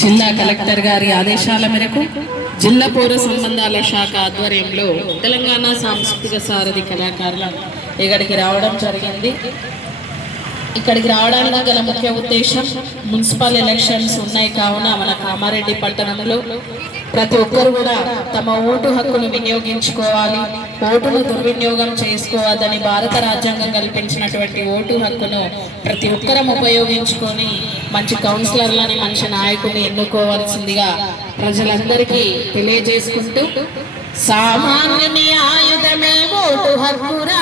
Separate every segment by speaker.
Speaker 1: జిల్లా కలెక్టర్ గారి ఆదేశాల మేరకు జిల్లా పౌర సంబంధాల శాఖ ఆధ్వర్యంలో తెలంగాణ సాంస్కృతిక సారథి కళాకారుల ఇక్కడికి రావడం జరిగింది. ఇక్కడికి రావడానికి గల ముఖ్య ఉద్దేశం మున్సిపల్ ఎలక్షన్స్ ఉన్నాయి కావున మన కామారెడ్డి పట్టణంలో ప్రతి ఒక్కరు కూడా తమ ఓటు హక్కును వినియోగించుకోవాలి ఓటును దుర్వినియోగం చేసుకోవద్దని భారత రాజ్యాంగం కల్పించినటువంటి ఓటు హక్కును ప్రతి ఒక్కరం ఉపయోగించుకొని మంచి కౌన్సిలర్లని మంచి నాయకుని ఎన్నుకోవాల్సిందిగా ప్రజలందరికీ తెలియజేసుకుంటూ సామాన్య ఆయుధమే ఓటు హక్కురా.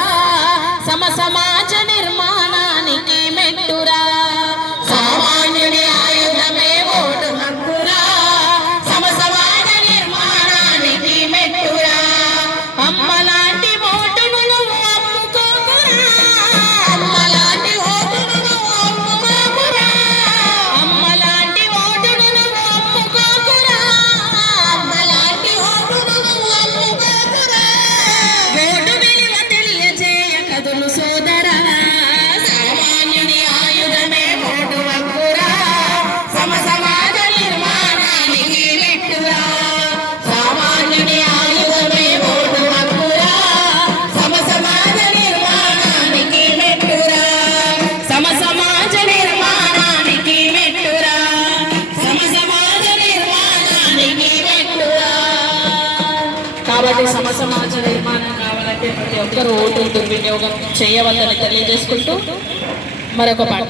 Speaker 1: కాబట్టి సమ సమాజ నిర్మాణం కావాలంటే ప్రతి ఒక్కరూ ఓటు దుర్వినియోగం చేయవద్దని తెలియజేసుకుంటూ మరొక పాట.